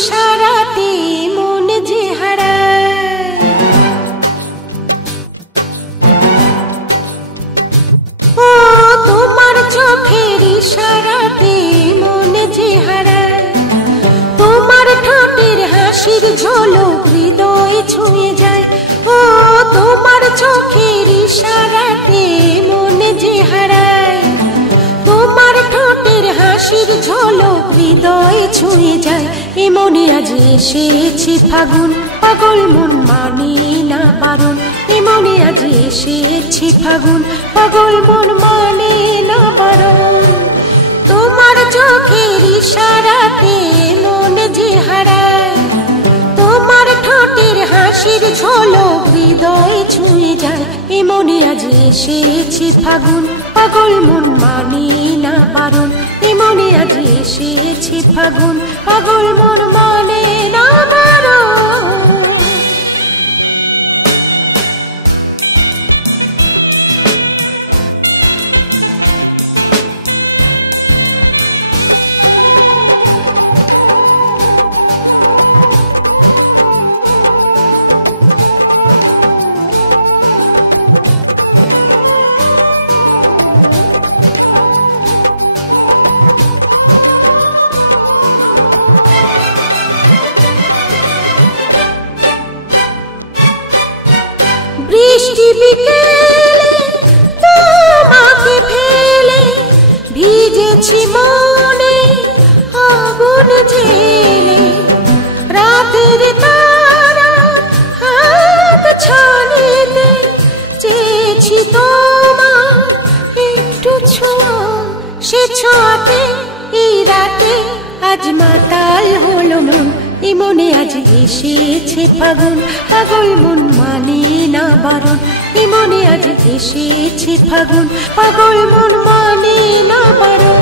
ইশারাতে মন যে হারায়। ও তোমার চোখের ইশারাতে মন যে হারায়, তোমার ঠোঁটের হাসির ঝলক হৃদয় ছুঁয়ে যায়। ও তোমার চোখের ইশারাতে মন যে হারায়, তোমার ঠোঁটের হাসির ঝলক হৃদয় ছুঁয়ে যায়। এ মনে আজ এসেছে ফাগুন, পাগল মন মানে না বারণ। এ মনে আজ এসেছে ফাগুন, পাগল মন মানে না বারণ। তোমার চোখের ইশারাতে মন যে হারায়, তোমার ঠোঁটের হাসির ঝলক হৃদয় ছুঁয়ে যায়। এ মনে আজ এসেছে ফাগুন, পাগল মন মানে না বারণ। এ মনে আজ এসেছে ফাগুন, পাগল মন মানে না বারণ। বৃষ্টি বিকেলে তোমাকে ফেলে ভিজেছি মনে আগুন জেলে। রাতের তারা হাত ছানিতে চেয়েছি তোমার একটু ছোঁয়া, সে ছোঁয়াতে এই রাতে আজ মাতাল হলো মন। এ মনে আজ এসেছে ফাগুন, পাগল মন মানে না বারণ। এ মনে আজ এসেছে ফাগুন, পাগল মন মানে না বারণ।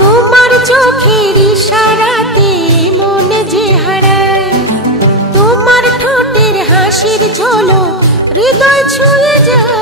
তোমার চোখের ইশারাতে মন যে হারায়, তোমার ঠোঁটের হাসির ঝলক হৃদয় ছুঁয়ে যায়।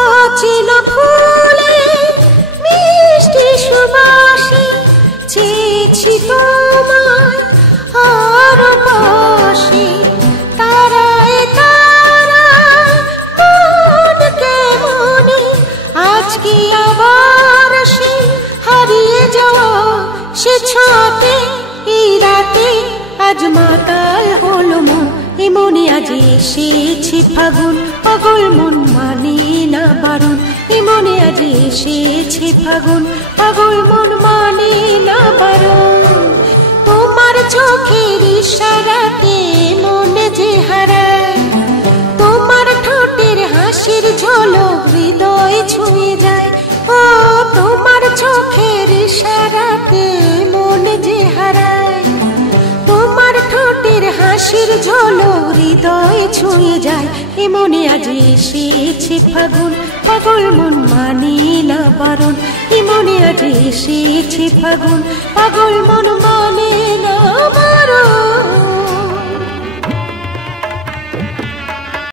অচেনা ফুলে মিষ্টি সুবাসে চেয়েছি তোমায় আরো পাশে। তারায় তারায় মন কেমনে আজকে আবার সে হারিয়ে যাওয়া, সে ছোঁয়াতে এই রাতে আজ মাতাল হলো মন। এ মনে আজ এসেছে ফাগুন, পাগল মন মানে না বারণ। এ মনে আজ এসেছে ফাগুন, পাগল মন মানে না বারণ। তোমার চোখের ইশারাতে মন যে হারায়, তোমার ঠোঁটের হাসির ঝলক হৃদয় ছুঁয়ে যায়। ও তোমার চোখের ইশারাতে মন যে হারায়, তোমার ঠোঁটের হাসির ঝলক হৃদয় ছুঁয়ে যায়। এ মনে আজ এসেছে ফাগুন, পাগল মন মানে না বারণ। এ মনে আজ এসেছে ফাগুন, পাগল মন মানে না বারণ।